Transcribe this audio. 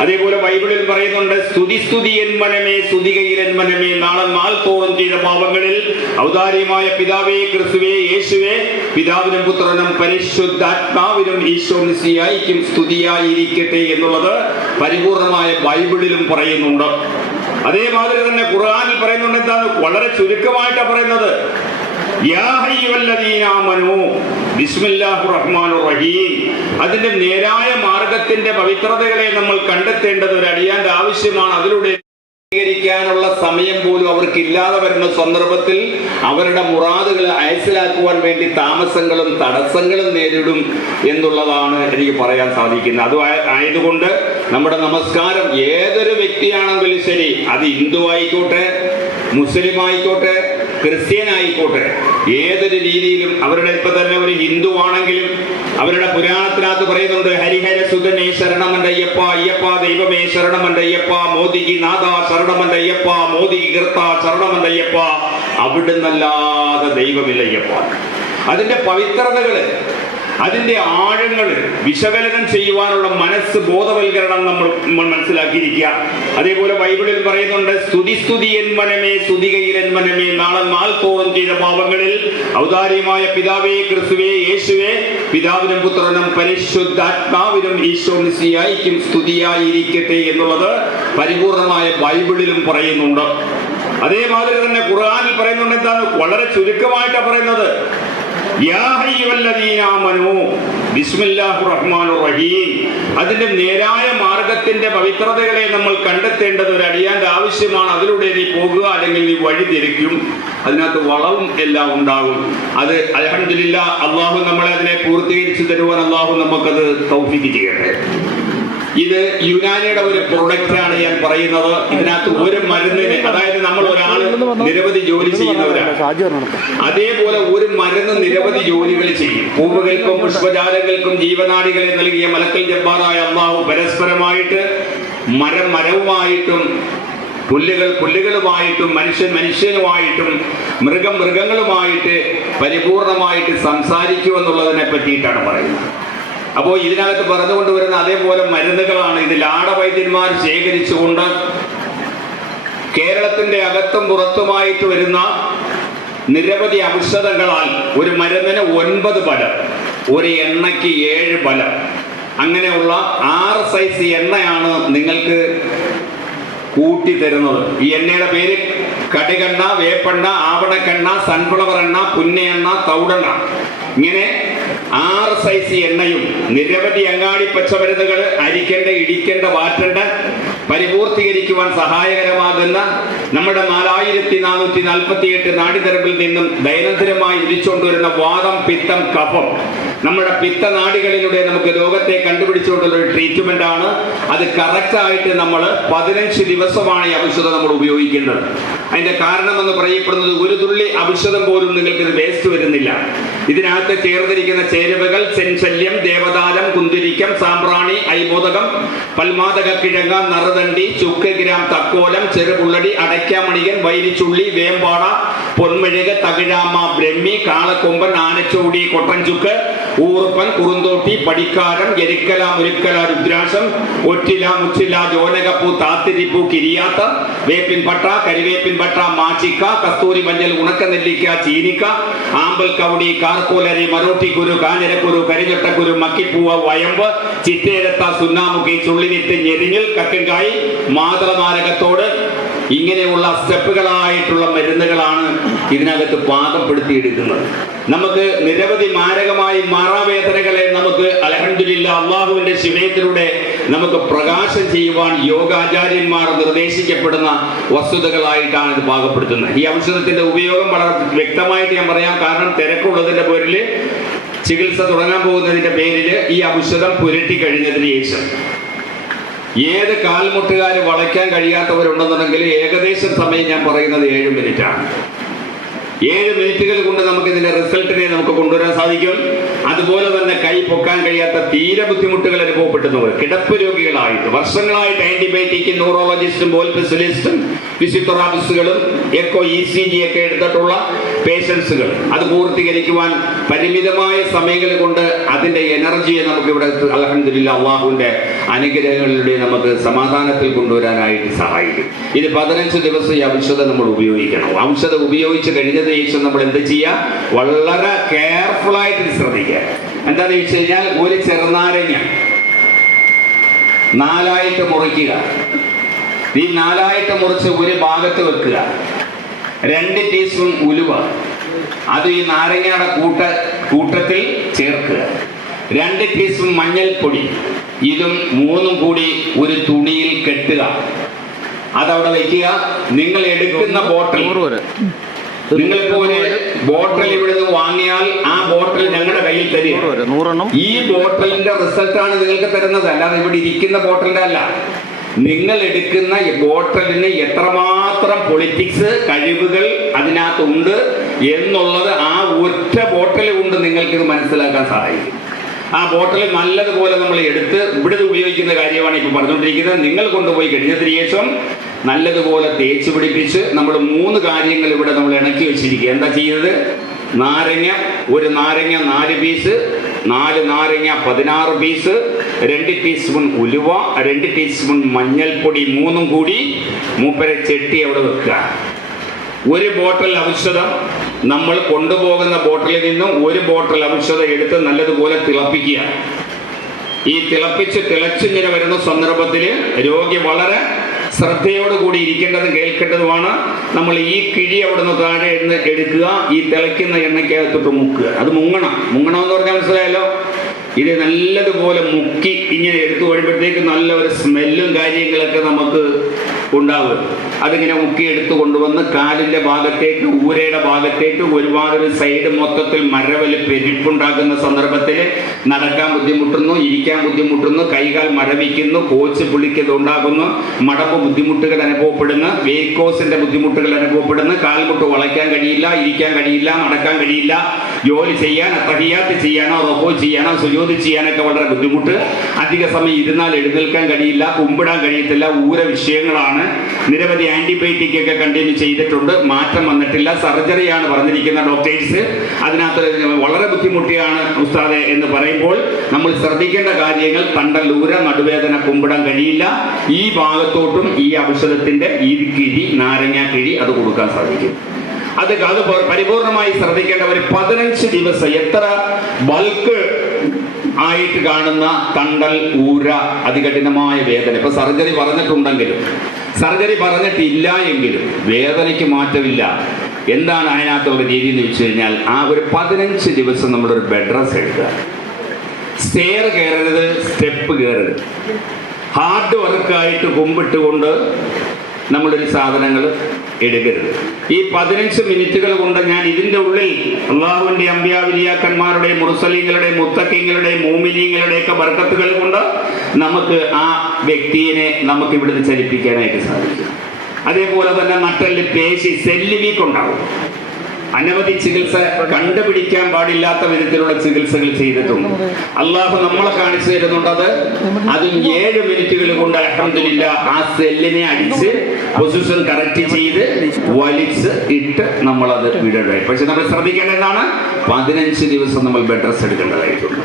അതേപോലെ ബൈബിളിൽ പറയുന്നുണ്ട് സ്തുതി സ്തുതി എൻ മനമേ സ്തുതികയിൽ എൻ മനമേ. നാളെ നാൾ ചെയ്ത പാപങ്ങളിൽ ഔദാര്യമായ പിതാവേ ക്രിസ്തുവേ യേശുവേ പിതാവിനും പുത്രനും പരിശുദ്ധാത്മാവിനും ഈശോ മിസിയായിക്കും സ്തുതിയായിരിക്കട്ടെ എന്നുള്ളത് പരിപൂർണമായ ബൈബിളിലും പറയുന്നുണ്ട്. അതേമാതിരി തന്നെ ഖുർആാനിൽ പറയുന്നുണ്ട് എന്താണ്? വളരെ ചുരുക്കമായിട്ടാണ് പറയുന്നത്. അതിന്റെ നേരായ മാർഗത്തിന്റെ പവിത്രതകളെ നമ്മൾ കണ്ടെത്തേണ്ടത് ഒരു അടിയാന്റെ ആവശ്യമാണ്. അതിലൂടെ സ്വീകരിക്കാനുള്ള സമയം പോലും അവർക്ക് ഇല്ലാതെ വരുന്ന സന്ദർഭത്തിൽ അവരുടെ മുറാദുകൾ അയസിലാക്കുവാൻ വേണ്ടി താമസങ്ങളും തടസ്സങ്ങളും നേരിടും എന്നുള്ളതാണ് എനിക്ക് പറയാൻ സാധിക്കുന്നത്. അത് ആയതുകൊണ്ട് നമ്മുടെ നമസ്കാരം ഏതൊരു വ്യക്തിയാണെങ്കിലും ശരി അത് ഹിന്ദു ആയിക്കോട്ടെ മുസ്ലിം ആയിക്കോട്ടെ ക്രിസ്ത്യൻ ആയിക്കോട്ടെ ഏതൊരു രീതിയിലും അവരുടെ ഇപ്പൊ തന്നെ ഒരു ഹിന്ദു ആണെങ്കിലും അവരുടെ പുരാണത്തിനകത്ത് പറയുന്നുണ്ട് ഹരിഹര സുതനേ ശരണമണ്ടയ്യപ്പ അയ്യപ്പ ദൈവമേ ശരണമണ്ടയ്യപ്പ മോദിക്ക് നാഥ ശരണമണ്ടയ്യപ്പ മോദിക്ക് കീർത്ത ശരണമണ്ടയ്യപ്പ അവിടുന്നല്ലാതെ ദൈവമില്ല അയ്യപ്പ അതിന്റെ പവിത്രതകൾ അതിന്റെ ആഴങ്ങൾ വിശകലനം ചെയ്യുവാനുള്ള മനസ്സ് ബോധവൽക്കരണം നമ്മൾ മനസ്സിലാക്കിയിരിക്കുക. അതേപോലെ ബൈബിളിൽ പറയുന്നുണ്ട് സ്തുതി സ്തുതി എൻ മനമേ സ്തുതികയിൽ എൻ മനമേ നാളെ നാൾ തോറും ചെയ്ത പാപങ്ങളിൽ ഔദാര്യമായ പിതാവേ ക്രിസ്തുവേ യേശുവേ പിതാവിനും പുത്രനും പരിശുദ്ധാത്മാവിനും ഈശോ മിശിഹായിക്കും സ്തുതിയായിരിക്കട്ടെ എന്നുള്ളത് പരിപൂർണമായ ബൈബിളിലും പറയുന്നുണ്ട്. അതേമാതിരി തന്നെ ഖുർആാനിൽ പറയുന്നുണ്ട് എന്താണ്? വളരെ ചുരുക്കമായിട്ടാണ് പറയുന്നത്. അതിന്റെ നേരായ മാർഗത്തിന്റെ പവിത്രതകളെ നമ്മൾ കണ്ടെത്തേണ്ടത് ഒരു അടിയാന്റെ ആവശ്യമാണ്. അതിലൂടെ നീ പോകുക അല്ലെങ്കിൽ നീ വഴി തിരിക്കും. അതിനകത്ത് വളവും എല്ലാം ഉണ്ടാകും. അത് അലഹമില്ല അള്ളാഹു നമ്മളെ അതിനെ പൂർത്തീകരിച്ചു തരുവാൻ അള്ളാഹു നമുക്കത് തൗഫിക്ക് ചെയ്യട്ടെ. ഇത് യുനാനിയുടെ ഒരു പ്രൊഡക്റ്റ് ആണ് ഞാൻ പറയുന്നത്. ഇതിനകത്ത് ഒരു മരുന്നിന് അതായത് നമ്മൾ ഒരാൾ നിരവധി ജോലി ചെയ്യുന്നവരാണ്. അതേപോലെ ഒരു മരുന്ന് നിരവധി ജോലികൾ ചെയ്യും. പൂവുകൾക്കും പുഷ്പജാലങ്ങൾക്കും ജീവനാടികളെ നൽകിയ മലക്കൽ ജബ്ബാറായ അള്ളാഹു പരസ്പരമായിട്ട് മരം മരവുമായിട്ടും പുല്ലുകൾ പുല്ലുകളുമായിട്ടും മനുഷ്യൻ മനുഷ്യനുമായിട്ടും മൃഗം മൃഗങ്ങളുമായിട്ട് പരിപൂർണമായിട്ട് സംസാരിക്കുമെന്നുള്ളതിനെ പറ്റിയിട്ടാണ് പറയുന്നത്. അപ്പോൾ ഇതിനകത്ത് പറഞ്ഞുകൊണ്ടുവരുന്ന അതേപോലെ മരുന്നുകളാണ്. ഇത് ലാടവൈദ്യന്മാർ ശേഖരിച്ചുകൊണ്ട് കേരളത്തിന്റെ അകത്തും പുറത്തുമായിട്ട് വരുന്ന നിരവധി ഔഷധങ്ങളാൽ ഒരു മരുന്നിന് ഒൻപത് ഫലം ഒരു എണ്ണയ്ക്ക് ഏഴ് ഫലം. അങ്ങനെയുള്ള ആറ് സൈസ് എണ്ണയാണ് നിങ്ങൾക്ക് കൂട്ടി തരുന്നത്. ഈ എണ്ണയുടെ പേര് കടുകെണ്ണ വേപ്പെണ്ണ ആവണക്കെണ്ണ സൺഫ്ലവർ എണ്ണ പുന്നയെണ്ണ തൗടെണ്ണ ഇങ്ങനെ ആറ് സൈസ് എണ്ണയും നിരവധി അങ്ങാടി പച്ചമരുന്നുകൾ അരിക്കേണ്ട ഇടിക്കേണ്ട വാറ്റേണ്ട പരിപൂർത്തീകരിക്കുവാൻ സഹായകരമാകുന്ന നമ്മുടെ നാലായിരത്തി നാനൂറ്റി നാൽപ്പത്തി എട്ട് നാടിതരമ്പിൽ നിന്നും ദൈനംദിനമായി ഇരിച്ചുകൊണ്ടുവരുന്ന വാദം പിത്തം കഫം. നമ്മുടെ പിത്ത നാടികളിലൂടെ നമുക്ക് രോഗത്തെ കണ്ടുപിടിച്ചുകൊണ്ടുള്ള ഒരു ട്രീറ്റ്മെന്റ് ആണ്. അത് കറക്റ്റ് ആയിട്ട് നമ്മൾ പതിനഞ്ച് ദിവസമാണ് ഈ ഔഷധം നമ്മൾ ഉപയോഗിക്കേണ്ടത്. അതിന്റെ കാരണം എന്ന് പറയപ്പെടുന്നത് ഒരു തുള്ളി ഔഷധം പോലും നിങ്ങൾക്ക് വേസ്റ്റ് വരുന്നില്ല. ഇതിനകത്ത് ചേർന്നിരിക്കുന്ന ചേരുവകൾ ചെൻശല്യം ദേവതാരം കുന്തിരിക്കം സാമ്പ്രാണി ഐബോധകം പൽമാതക കിഴങ്ങ നറുതണ്ടി ചുക്ക് ഗ്രാം തക്കോലം ചെറുപുള്ളടി അടയ്ക്കാമണികൻ വൈരിച്ചുള്ളി വേമ്പാട പൊന്മഴുക തകിഴാമ ബ്രഹ്മി കാളക്കൊമ്പൻ ആനച്ചോടി കൊട്ടൻചുക്ക് ഊർപ്പൻ കുറുന്തോട്ടി പടിക്കാരം എരിക്കല മുരുക്കല രുദ്രാശം ഒറ്റില മുച്ചില ജോലകപ്പൂ താത്തിരിപ്പൂ കിരിയാത്ത വേപ്പിൻ പട്ട കരിവേപ്പിൻ പട്ട മാച്ചിക്ക കസ്തൂരി മഞ്ഞൾ ഉണക്കനെല്ലിക്ക ചീനിക്ക ആമ്പൽ കവടി കാർക്കോലരി മരോട്ടിക്കുരു കാഞ്ഞിരക്കുരു കരിഞ്ഞൊട്ടക്കുരു മക്കിപ്പൂവ വയമ്പ് ചിറ്റേരത്ത സുന്നാമുഖി ചുള്ളിനിട്ട് ഞെരിഞ്ഞിൽ കക്കൻകായി മാതളനാരകത്തോട് ഇങ്ങനെയുള്ള സ്റ്റെപ്പുകളായിട്ടുള്ള ഇതിനകത്ത് പാകപ്പെടുത്തിയെടുക്കുന്നത്. നമുക്ക് നിരവധി മാരകമായി മാറാവേദനകളെ നമുക്ക് അലഹദില്ല അള്ളാഹുവിന്റെ ശിവയത്തിലൂടെ നമുക്ക് പ്രകാശം ചെയ്യുവാൻ യോഗാചാര്യന്മാർ നിർദ്ദേശിക്കപ്പെടുന്ന വസ്തുതകളായിട്ടാണ് ഇത് പാകപ്പെടുത്തുന്നത്. ഈ ഔഷധത്തിന്റെ ഉപയോഗം വളരെ വ്യക്തമായിട്ട് ഞാൻ പറയാം. കാരണം തിരക്കുള്ളതിന്റെ പേരിൽ ചികിത്സ തുടങ്ങാൻ പോകുന്നതിന്റെ പേരിൽ ഈ ഔഷധം പുരട്ടി കഴിഞ്ഞതിന് ശേഷം. ഏത് കാൽമുട്ടുകാർ വളയ്ക്കാൻ കഴിയാത്തവരുണ്ടെന്നുണ്ടെങ്കിൽ ഏകദേശം സമയം ഞാൻ പറയുന്നത് ഏഴ് മിനിറ്റ് ആണ് ഏഴ് മിനിറ്റുകൾ കൊണ്ട് നമുക്ക് ഇതിന്റെ റിസൾട്ടിനെ നമുക്ക് കൊണ്ടുവരാൻ സാധിക്കും. അതുപോലെ തന്നെ കൈ പൊക്കാൻ കഴിയാത്ത തീരെ ബുദ്ധിമുട്ടുകൾ അനുഭവപ്പെടുന്നവർ കിടപ്പ് രോഗികളായിട്ട് വർഷങ്ങളായിട്ട് ആന്റിബയോട്ടിക് ന്യൂറോളജിസ്റ്റും ബോൾ സ്പെഷ്യലിസ്റ്റും ഫിസിയോതെറാപ്പിസ്റ്റുകളും എക്കോ ഇ സി ജി ഒക്കെ എടുത്തിട്ടുള്ള പേഷ്യൻസുകൾ അത് പൂർത്തീകരിക്കുവാൻ പരിമിതമായ സമയങ്ങൾ കൊണ്ട് അതിന്റെ എനർജിയെ നമുക്ക് ഇവിടെ അലഹമില്ല അള്ളാഹുവിന്റെ അനുഗ്രഹങ്ങളിലൂടെ നമുക്ക് സമാധാനത്തിൽ കൊണ്ടുവരാനായിട്ട് സഹായിക്കും. ഇത് പതിനഞ്ച് ദിവസം ഈ ഔഷധം നമ്മൾ ഉപയോഗിക്കണം. ഔഷധം ഉപയോഗിച്ച് കഴിഞ്ഞതിന് ശേഷം നമ്മൾ എന്ത് ചെയ്യുക വളരെ കെയർഫുൾ ആയിട്ട് ശ്രദ്ധിക്കുക. എന്താണെന്ന് വെച്ച് കഴിഞ്ഞാൽ ഒരു ചെറുനാരങ്ങ നാലായിട്ട് മുറിക്കുക. ഈ നാലായിട്ട് മുറിച്ച് ഒരു ഭാഗത്ത് വെക്കുക. രണ്ട് ടീസ്പൂൺ ഉലുവ. അത് ഈ നാരങ്ങയുടെ കൂട്ട കൂട്ടത്തിൽ ചേർക്കുക. രണ്ട് ടീസ്പൂൺ മഞ്ഞൾപ്പൊടി ഇതും മൂന്നും കൂടി ഒരു തുണിയിൽ കെട്ടുക. അതവിടെ വയ്ക്കുക. നിങ്ങൾ എടുക്കുന്ന ബോട്ടിൽ നിങ്ങളിപ്പോ ഒരു ബോട്ടിൽ ഇവിടുന്ന് വാങ്ങിയാൽ ആ ബോട്ടിൽ ഞങ്ങളുടെ കയ്യിൽ തരും ഈ ബോട്ടിലിന്റെ റിസൾട്ട് ആണ് നിങ്ങൾക്ക് തരുന്നത്. അല്ലാതെ ഇവിടെ ഇരിക്കുന്ന ബോട്ടിലിന്റെ അല്ല. നിങ്ങൾ എടുക്കുന്ന ബോട്ടലിന് എത്രമാത്രം പൊളിറ്റിക്സ് കഴിവുകൾ അതിനകത്തുണ്ട് എന്നുള്ളത് ആ ഒറ്റ ബോട്ടിൽ കൊണ്ട് നിങ്ങൾക്ക് ഇത് മനസ്സിലാക്കാൻ സഹായിക്കും ആ ബോട്ടിൽ നല്ലതുപോലെ നമ്മൾ എടുത്ത് ഇവിടുന്ന് ഉപയോഗിക്കുന്ന കാര്യമാണ് ഇപ്പൊ പറഞ്ഞുകൊണ്ടിരിക്കുന്നത്. നിങ്ങൾ കൊണ്ടുപോയി കഴിഞ്ഞതിന് ശേഷം നല്ലതുപോലെ തേച്ച് പിടിപ്പിച്ച് നമ്മൾ മൂന്ന് കാര്യങ്ങൾ ഇവിടെ നമ്മൾ ഇണക്കി വെച്ചിരിക്കുക എന്താ ചെയ്യുന്നത്? നാരങ്ങ ഒരു നാരങ്ങ നാല് പീസ് നാല് നാരങ്ങ പതിനാറ് പീസ് രണ്ട് ടീസ്പൂൺ ഉലുവ രണ്ട് ടീസ്പൂൺ മഞ്ഞൾപ്പൊടി മൂന്നും കൂടി മൂപ്പരെ ചെട്ടി അവിടെ വെക്കുക. ഒരു ബോട്ടിൽ ഔഷധം നമ്മൾ കൊണ്ടുപോകുന്ന ബോട്ടിലിൽ നിന്നും ഒരു ബോട്ടിൽ ഔഷധം എടുത്ത് നല്ലതുപോലെ തിളപ്പിക്കുക. ഈ തിളപ്പിച്ച് തിളച്ചിങ്ങനെ വരുന്ന സന്ദർഭത്തിൽ രോഗി വളരെ ശ്രദ്ധയോടുകൂടി ഇരിക്കേണ്ടതും കേൾക്കേണ്ടതുമാണ്. നമ്മൾ ഈ കിഴി അവിടുന്ന് താഴെ എന്ന് എടുക്കുക ഈ തിളയ്ക്കുന്ന എണ്ണയ്ക്കകത്തോട്ട് മുക്കുക. അത് മുങ്ങണം. മുങ്ങണം എന്ന് പറഞ്ഞാൽ മനസ്സിലായല്ലോ? ഇത് നല്ലതുപോലെ മുക്കി ഇങ്ങനെ എടുത്തു കഴിയുമ്പോഴത്തേക്ക് നല്ല ഒരു സ്മെല്ലും കാര്യങ്ങളൊക്കെ നമുക്ക് ഉണ്ടാവും അതിങ്ങനെ മുക്കിയെടുത്ത് കൊണ്ടുവന്ന് കാലിന്റെ ഭാഗത്തേക്ക് ഊരയുടെ ഭാഗത്തേക്ക് ഒരുപാട് ഒരു സൈഡ് മൊത്തത്തിൽ മരവൽ പെരിപ്പുണ്ടാക്കുന്ന സന്ദർഭത്തിൽ നടക്കാൻ ബുദ്ധിമുട്ടുന്നു ഇരിക്കാൻ ബുദ്ധിമുട്ടുന്നു കൈകാൽ മരവിക്കുന്നു കോച്ച് പുളിക്കത് ഉണ്ടാകുന്നു മടപ്പ് ബുദ്ധിമുട്ടുകൾ അനുഭവപ്പെടുന്നു വേക്കോസിന്റെ ബുദ്ധിമുട്ടുകൾ അനുഭവപ്പെടുന്നു കാൽമുട്ട് വളയ്ക്കാൻ കഴിയില്ല ഇരിക്കാൻ കഴിയില്ല നടക്കാൻ കഴിയില്ല ജോലി ചെയ്യാൻ തഹിയാത്ത് ചെയ്യാനോ റൊക്കോ ചെയ്യാനോ സുജോതി ചെയ്യാനൊക്കെ വളരെ ബുദ്ധിമുട്ട്. അധിക സമയം ഇരുന്നാൽ എഴുന്നേൽക്കാൻ കഴിയില്ല കുമ്പിടാൻ കഴിയത്തില്ല ഊര വിഷയങ്ങളാണ്. നിരവധി ആന്റിബയോട്ടിക് ഒക്കെ കണ്ടിന്യൂ ചെയ്തിട്ടുണ്ട്. മാറ്റം വന്നിട്ടില്ല. സർജറിയാണ് പറഞ്ഞിരിക്കുന്ന ഡോക്ടേഴ്സ്. അതിനകത്ത് വളരെ ബുദ്ധിമുട്ടിയാണ് ഉസ്താദെ എന്ന് പറയുമ്പോൾ നമ്മൾ ശ്രദ്ധിക്കേണ്ട കാര്യങ്ങൾ തണ്ടല്ലൂര നടുവേദന കുമ്പിടാൻ കഴിയില്ല. ഈ ഭാഗത്തോട്ടും ഈ ഔഷധത്തിന്റെ ഈ കിഴി നാരങ്ങ കിഴി അത് കൊടുക്കാൻ സാധിക്കും. അത് അത് പരിപൂർണമായി ശ്രദ്ധിക്കേണ്ട ഒരു പതിനഞ്ച് ദിവസം എത്ര ബൾക്ക് ആയിട്ട് കാണുന്ന തണ്ടൽ ഊര അതികഠിനമായ വേദന. ഇപ്പൊ സർജറി പറഞ്ഞിട്ടുണ്ടെങ്കിലും സർജറി പറഞ്ഞിട്ടില്ല എങ്കിലും വേദനയ്ക്ക് മാറ്റമില്ല. എന്താണ് അതിനകത്തുള്ള രീതി എന്ന് വെച്ച് കഴിഞ്ഞാൽ ആ ഒരു പതിനഞ്ച് ദിവസം നമ്മളൊരു ബെഡ് റെസ്റ്റ് എടുക്കുക. സ്റ്റെയർ കയറരുത് സ്റ്റെപ്പ് കയറരുത്. ഹാർഡ് വർക്കായിട്ട് കുമ്പിട്ടുകൊണ്ട് നമ്മളൊരു സാധനങ്ങൾ എടുക്കരുത്. ഈ പതിനഞ്ച് മിനിറ്റുകൾ കൊണ്ട് ഞാൻ ഇതിന്റെ ഉള്ളിൽ അള്ളാഹുവിന്റെ അമ്പ്യാവിലിയാക്കന്മാരുടെയും മുറുസലീങ്ങളുടെ മുത്തക്കിങ്ങളുടെ മൂമിലീങ്ങളുടെയൊക്കെ വർക്കത്തുകൾ കൊണ്ട് നമുക്ക് ആ വ്യക്തിയെ നമുക്ക് ഇവിടുന്ന് ചലിപ്പിക്കാനായിട്ട് സാധിക്കും. അതേപോലെ തന്നെ നട്ടൽ പേശി സെല്ല് വീക്ക് ഉണ്ടാവും അനവധി ചികിത്സ കണ്ടുപിടിക്കാൻ പാടില്ലാത്ത വിധത്തിലുള്ള ചികിത്സകൾ ചെയ്തിട്ടുണ്ട് അള്ളാഹു നമ്മളെ കാണിച്ചു തരുന്നുണ്ട് അത്. അതും ഏഴ് മിനിറ്റുകൾ കൊണ്ട് അഹമ്മദില്ല ആ സെല്ലിനെ അടിച്ച് പൊസിഷൻ കറക്റ്റ് ചെയ്ത് വലിച്ച് ഇട്ട് നമ്മളത് വിടരുത് പക്ഷെ നമ്മൾ ശ്രദ്ധിക്കേണ്ടതാണ് പതിനഞ്ച് ദിവസം നമ്മൾ ബെഡ് റെസ്റ്റ് എടുക്കേണ്ടതായിട്ടുണ്ട്.